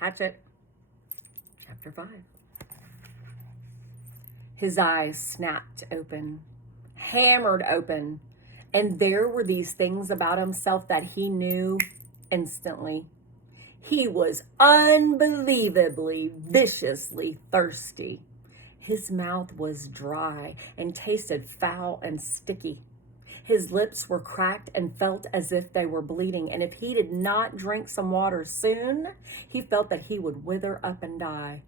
Hatchet Chapter 5. His eyes snapped open, hammered open, and there were these things about himself that he knew instantly. He was unbelievably, viciously thirsty. His mouth was dry and tasted foul and sticky. His lips were cracked and felt as if they were bleeding, and if he did not drink some water soon, he felt that he would wither up and die.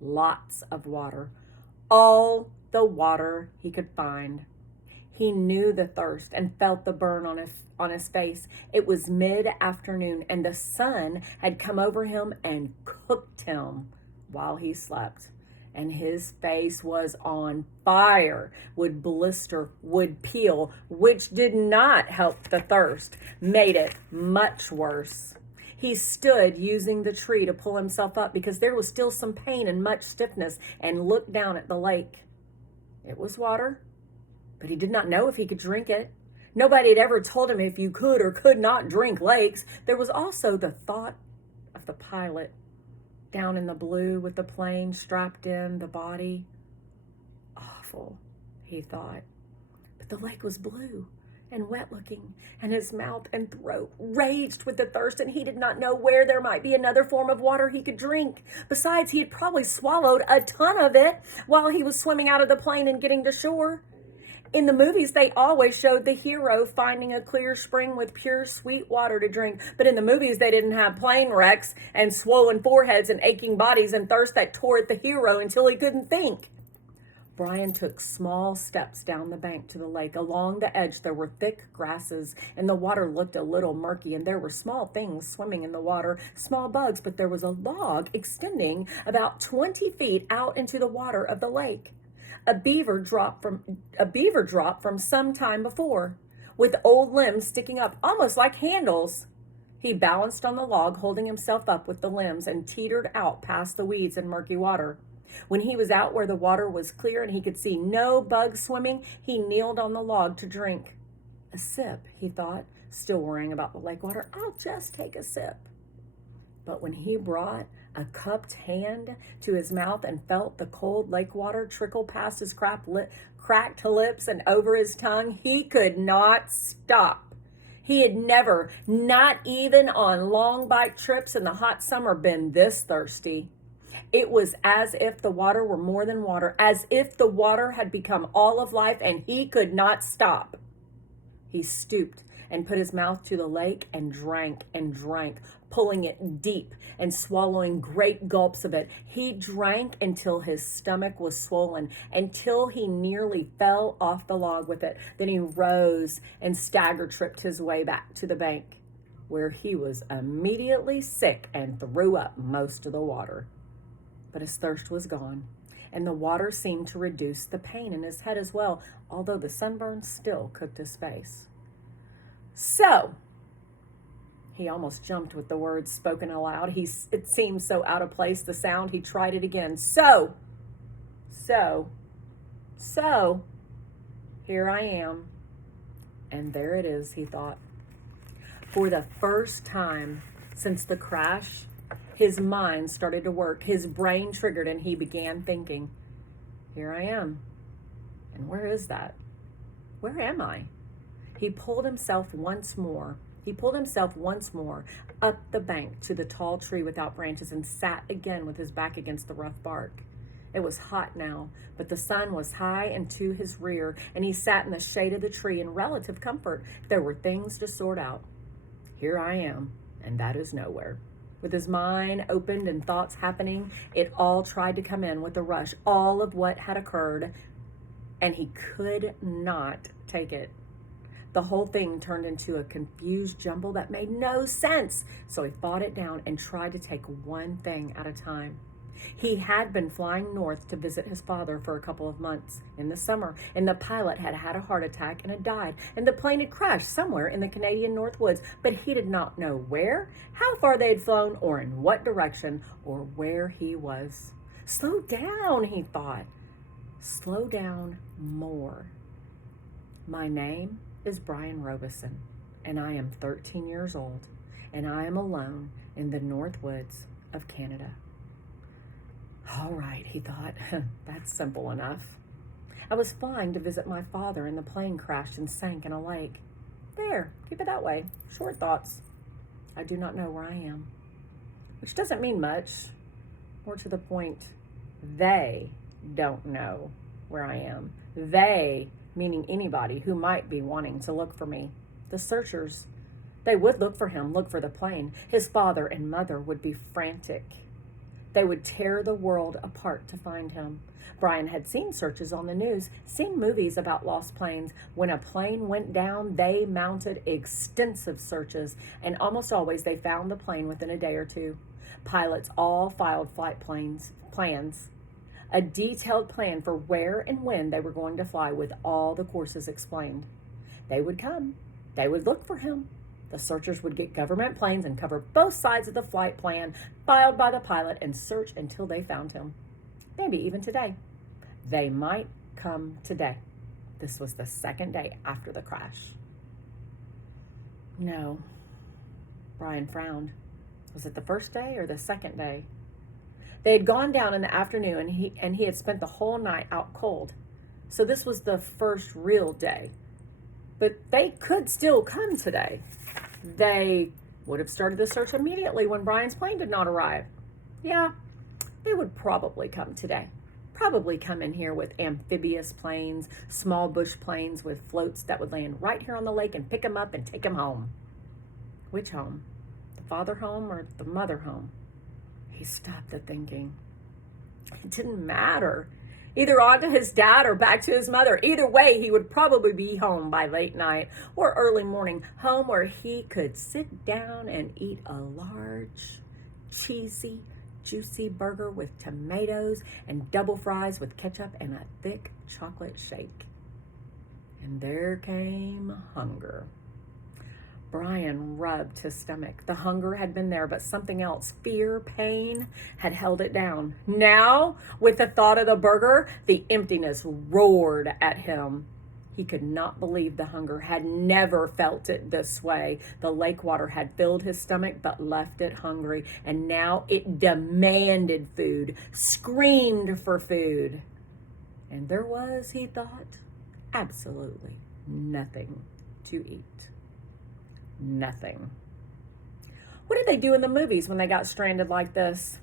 Lots of water. All the water he could find. He knew the thirst and felt the burn on his face. It was mid-afternoon, and the sun had come over him and cooked him while he slept. And his face was on fire, would blister, would peel, which did not help the thirst, made it much worse. He stood using the tree to pull himself up because there was still some pain and much stiffness, and looked down at the lake. It was water, but he did not know if he could drink it. Nobody had ever told him if you could or could not drink lakes. There was also the thought of the pilot down in the blue with the plane strapped in the body. Awful, he thought. But the lake was blue and wet looking, and his mouth and throat raged with the thirst, and he did not know where there might be another form of water he could drink. Besides, he had probably swallowed a ton of it while he was swimming out of the plane and getting to shore. In the movies, they always showed the hero finding a clear spring with pure, sweet water to drink. But in the movies, they didn't have plane wrecks and swollen foreheads and aching bodies and thirst that tore at the hero until he couldn't think. Brian took small steps down the bank to the lake. Along the edge, there were thick grasses, and the water looked a little murky, and there were small things swimming in the water, small bugs, but there was a log extending about 20 feet out into the water of the lake. A beaver dropped from some time before, with old limbs sticking up almost like handles. He balanced on the log, holding himself up with the limbs, and teetered out past the weeds and murky water. When he was out where the water was clear and he could see no bugs swimming, he kneeled on the log to drink. A sip, he thought, still worrying about the lake water. I'll just take a sip. But when he brought a cupped hand to his mouth and felt the cold lake water trickle past his cracked lips and over his tongue, he could not stop. He had never, not even on long bike trips in the hot summer, been this thirsty. It was as if the water were more than water, as if the water had become all of life, and he could not stop. He stooped and put his mouth to the lake and drank, pulling it deep and swallowing great gulps of it. He drank until his stomach was swollen, until he nearly fell off the log with it. Then he rose and stagger-tripped his way back to the bank, where he was immediately sick and threw up most of the water. But his thirst was gone, and the water seemed to reduce the pain in his head as well, although the sunburn still cooked his face. So, he almost jumped with the words spoken aloud. It seemed so out of place, the sound. He tried it again. So, here I am. And there it is, he thought. For the first time since the crash, his mind started to work. His brain triggered, and he began thinking, here I am. And where is that? Where am I? He pulled himself once more up the bank to the tall tree without branches and sat again with his back against the rough bark. It was hot now, but the sun was high and to his rear, and he sat in the shade of the tree in relative comfort. There were things to sort out. Here I am, and that is nowhere. With his mind opened and thoughts happening, it all tried to come in with a rush, all of what had occurred, and he could not take it. The whole thing turned into a confused jumble that made no sense. So he fought it down and tried to take one thing at a time. He had been flying north to visit his father for a couple of months in the summer, and the pilot had had a heart attack and had died, and the plane had crashed somewhere in the Canadian North Woods, but he did not know where, how far they had flown, or in what direction, or where he was. Slow down, he thought. Slow down more. My name is Brian Robeson, and I am 13 years old, and I am alone in the North Woods of Canada. All right, he thought, that's simple enough. I was flying to visit my father and the plane crashed and sank in a lake. There, keep it that way. Short thoughts. I do not know where I am. Which doesn't mean much. More to the point, they don't know where I am. They, meaning anybody who might be wanting to look for me. The searchers, they would look for him, look for the plane. His father and mother would be frantic. They would tear the world apart to find him. Brian had seen searches on the news, seen movies about lost planes. When a plane went down, they mounted extensive searches, and almost always they found the plane within a day or two. Pilots all filed flight plans, a detailed plan for where and when they were going to fly with all the courses explained. They would come. They would look for him. The searchers would get government planes and cover both sides of the flight plan filed by the pilot and search until they found him. Maybe even today. They might come today. This was the second day after the crash. No. Brian frowned. Was it the first day or the second day? They had gone down in the afternoon and he had spent the whole night out cold. So this was the first real day. But they could still come today. They would have started the search immediately when Brian's plane did not arrive. Yeah, they would probably come today. Probably come in here with amphibious planes, small bush planes with floats that would land right here on the lake and pick them up and take them home. Which home? The father home or the mother home? He stopped the thinking. It didn't matter. Either on to his dad or back to his mother. Either way, he would probably be home by late night or early morning. Home where he could sit down and eat a large, cheesy, juicy burger with tomatoes and double fries with ketchup and a thick chocolate shake. And there came hunger. Brian rubbed his stomach. The hunger had been there, but something else, fear, pain, had held it down. Now, with the thought of the burger, the emptiness roared at him. He could not believe the hunger, had never felt it this way. The lake water had filled his stomach, but left it hungry, and now it demanded food, screamed for food. And there was, he thought, absolutely nothing to eat. Nothing. What did they do in the movies when they got stranded like this?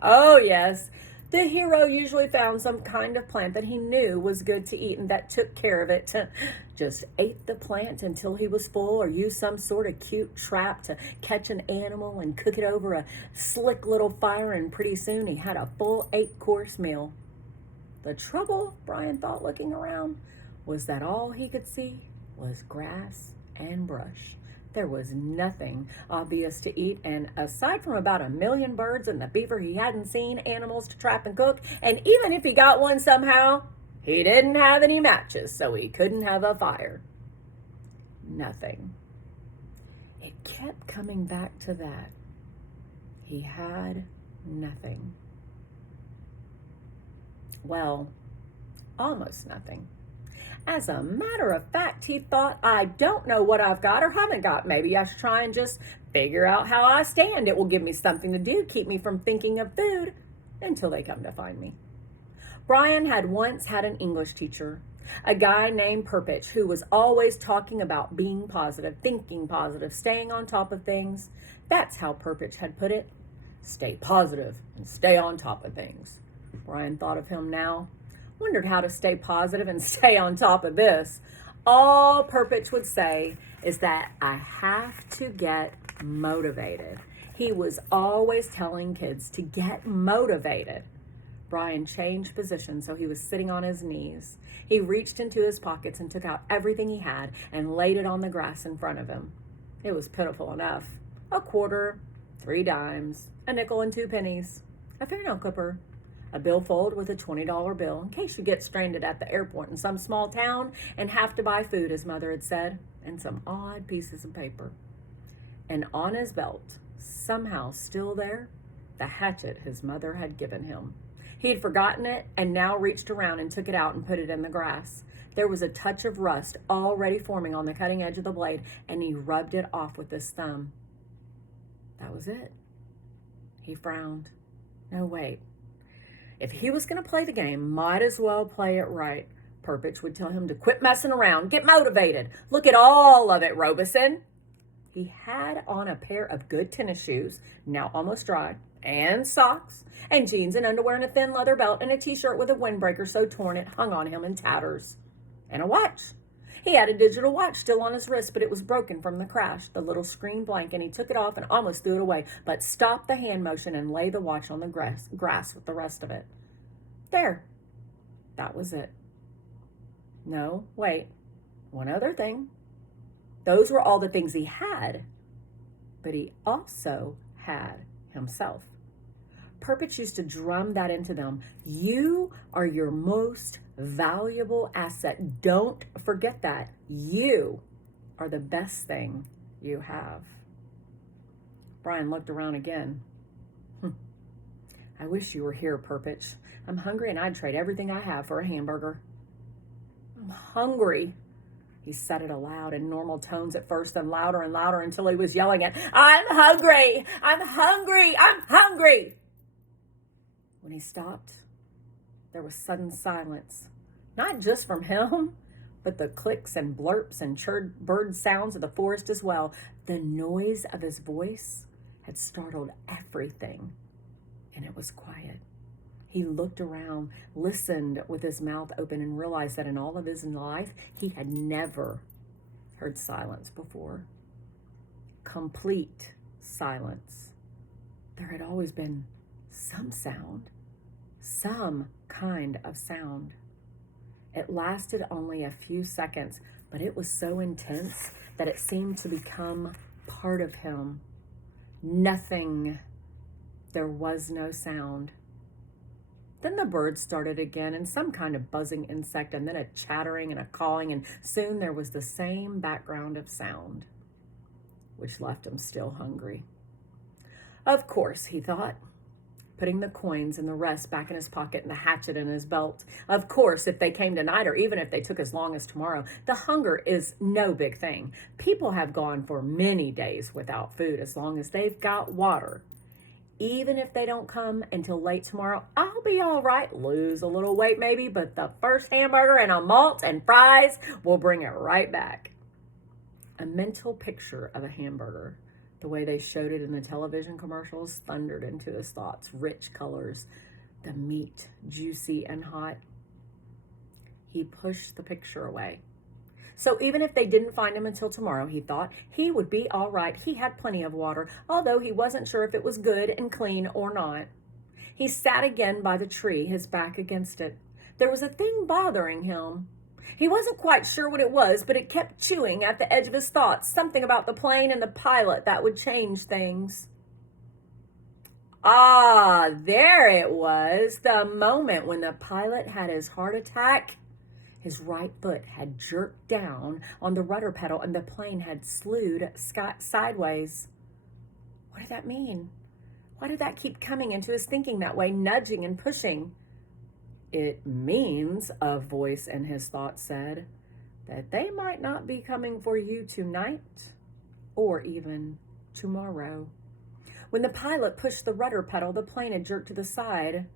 Oh, yes. The hero usually found some kind of plant that he knew was good to eat and that took care of it. Just ate the plant until he was full or used some sort of cute trap to catch an animal and cook it over a slick little fire, and pretty soon he had a full 8-course meal. The trouble, Brian thought looking around, was that all he could see was grass and brush. There was nothing obvious to eat, and aside from about 1 million birds and the beaver, he hadn't seen animals to trap and cook, and even if he got one somehow, he didn't have any matches, so he couldn't have a fire. Nothing. It kept coming back to that. He had nothing. Well, almost nothing. As a matter of fact, he thought, I don't know what I've got or haven't got. Maybe I should try and just figure out how I stand. It will give me something to do, keep me from thinking of food until they come to find me. Brian had once had an English teacher, a guy named Perpich, who was always talking about being positive, thinking positive, staying on top of things. That's how Perpich had put it. Stay positive and stay on top of things. Brian thought of him now. Wondered how to stay positive and stay on top of this. All Perpich would say is that I have to get motivated. He was always telling kids to get motivated. Brian changed position so he was sitting on his knees. He reached into his pockets and took out everything he had and laid it on the grass in front of him. It was pitiful enough. A quarter, 3 dimes, a nickel and 2 pennies, a fingernail clipper, a billfold with a $20 bill in case you get stranded at the airport in some small town and have to buy food, his mother had said, and some odd pieces of paper. And on his belt, somehow still there, the hatchet his mother had given him. He had forgotten it and now reached around and took it out and put it in the grass. There was a touch of rust already forming on the cutting edge of the blade, and he rubbed it off with his thumb. That was it. He frowned. No, wait. If he was going to play the game, might as well play it right. Perpich would tell him to quit messing around, get motivated. Look at all of it, Robeson. He had on a pair of good tennis shoes, now almost dry, and socks, and jeans and underwear and a thin leather belt and a t-shirt with a windbreaker so torn it hung on him in tatters. And a watch. He had a digital watch still on his wrist, but it was broken from the crash. The little screen blank, and he took it off and almost threw it away, but stopped the hand motion and laid the watch on the grass with the rest of it. There. That was it. No, wait. One other thing. Those were all the things he had, but he also had himself. Perpich used to drum that into them. You are your most valuable asset. Don't forget that. You are the best thing you have. Brian looked around again. I wish you were here, Perpich. I'm hungry and I'd trade everything I have for a hamburger. I'm hungry. He said it aloud in normal tones at first, then louder and louder until he was yelling it. I'm hungry! I'm hungry! I'm hungry! When he stopped, there was sudden silence. Not just from him, but the clicks and blurps and chirred bird sounds of the forest as well. The noise of his voice had startled everything, and it was quiet. He looked around, listened with his mouth open, and realized that in all of his life, he had never heard silence before. Complete silence. There had always been some sound, some kind of sound. It lasted only a few seconds, but it was so intense that it seemed to become part of him. Nothing. There was no sound. Then the birds started again, and some kind of buzzing insect, and then a chattering and a calling, and soon there was the same background of sound, which left him still hungry. Of course, he thought, putting the coins and the rest back in his pocket and the hatchet in his belt. Of course, if they came tonight, or even if they took as long as tomorrow, the hunger is no big thing. People have gone for many days without food as long as they've got water. Even if they don't come until late tomorrow, I'll be all right. Lose a little weight maybe, but the first hamburger and a malt and fries will bring it right back. A mental picture of a hamburger, the way they showed it in the television commercials, thundered into his thoughts. Rich colors, the meat juicy and hot. He pushed the picture away. So even if they didn't find him until tomorrow, he thought, he would be all right. He had plenty of water, although he wasn't sure if it was good and clean or not. He sat again by the tree, his back against it. There was a thing bothering him. He wasn't quite sure what it was, but it kept chewing at the edge of his thoughts, something about the plane and the pilot that would change things. Ah, there it was, the moment when the pilot had his heart attack. His right foot had jerked down on the rudder pedal and the plane had slewed sideways. What did that mean? Why did that keep coming into his thinking that way, nudging and pushing? It means, a voice in his thoughts said, that they might not be coming for you tonight or even tomorrow. When the pilot pushed the rudder pedal, the plane had jerked to the side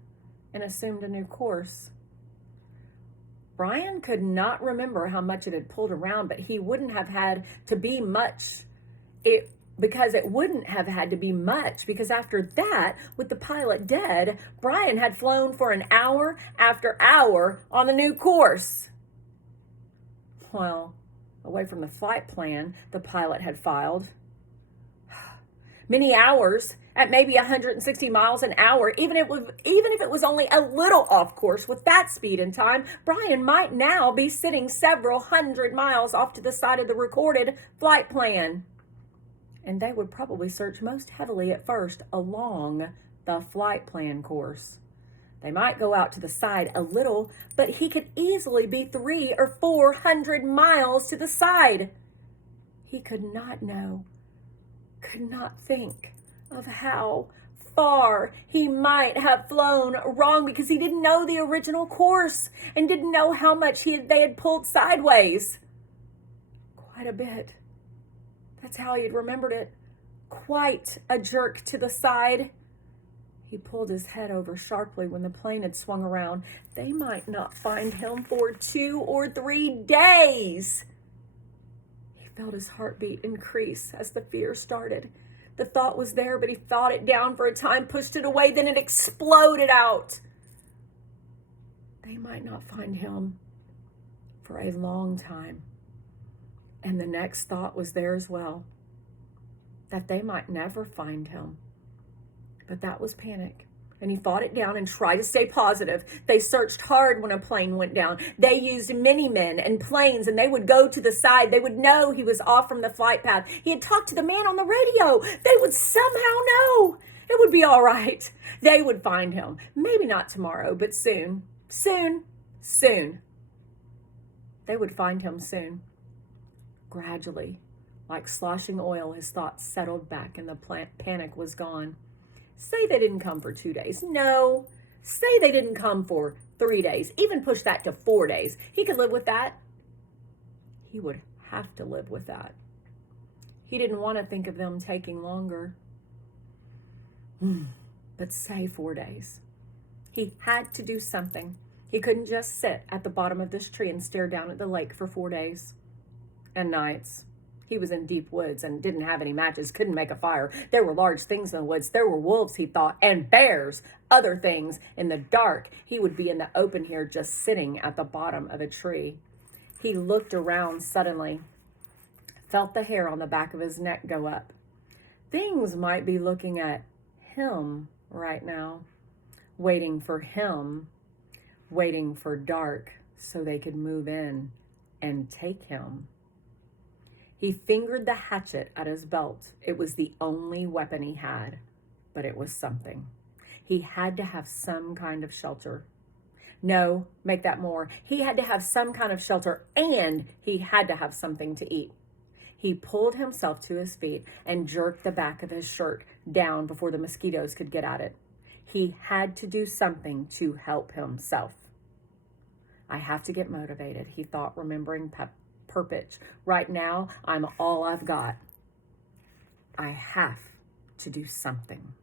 and assumed a new course. Brian could not remember how much it had pulled around, but he wouldn't have had to be much. Because after that, with the pilot dead, Brian had flown for an hour after hour on the new course. Well, away from the flight plan the pilot had filed. Many hours at maybe 160 miles an hour, even if it was only a little off course with that speed and time, Brian might now be sitting several hundred miles off to the side of the recorded flight plan. And they would probably search most heavily at first along the flight plan course. They might go out to the side a little, but he could easily be 300 or 400 miles to the side. He could not know, could not think of how far he might have flown wrong because he didn't know the original course and didn't know how much they had pulled sideways. Quite a bit. That's how he had remembered it. Quite a jerk to the side. He pulled his head over sharply when the plane had swung around. They might not find him for 2 or 3 days. He felt his heartbeat increase as the fear started. The thought was there, but he fought it down for a time, pushed it away, then it exploded out. They might not find him for a long time. And the next thought was there as well, that they might never find him. But that was panic. And he fought it down and tried to stay positive. They searched hard when a plane went down. They used mini-men and planes, and they would go to the side. They would know he was off from the flight path. He had talked to the man on the radio. They would somehow know. It would be all right. They would find him. Maybe not tomorrow, but soon. Soon. Soon. They would find him soon. Gradually, like sloshing oil, his thoughts settled back and the panic was gone. Say they didn't come for 2 days. No. Say they didn't come for 3 days. Even push that to 4 days. He could live with that. He would have to live with that. He didn't want to think of them taking longer. But say 4 days. He had to do something. He couldn't just sit at the bottom of this tree and stare down at the lake for 4 days and nights. He was in deep woods and didn't have any matches, couldn't make a fire. There were large things in the woods. There were wolves, he thought, and bears, other things. In the dark, he would be in the open here, just sitting at the bottom of a tree. He looked around suddenly, felt the hair on the back of his neck go up. Things might be looking at him right now, waiting for him, waiting for dark so they could move in and take him. He fingered the hatchet at his belt. It was the only weapon he had, but it was something. He had to have some kind of shelter. No, make that more. He had to have some kind of shelter, and he had to have something to eat. He pulled himself to his feet and jerked the back of his shirt down before the mosquitoes could get at it. He had to do something to help himself. I have to get motivated, he thought, remembering Purpich. Right now, I'm all I've got. I have to do something.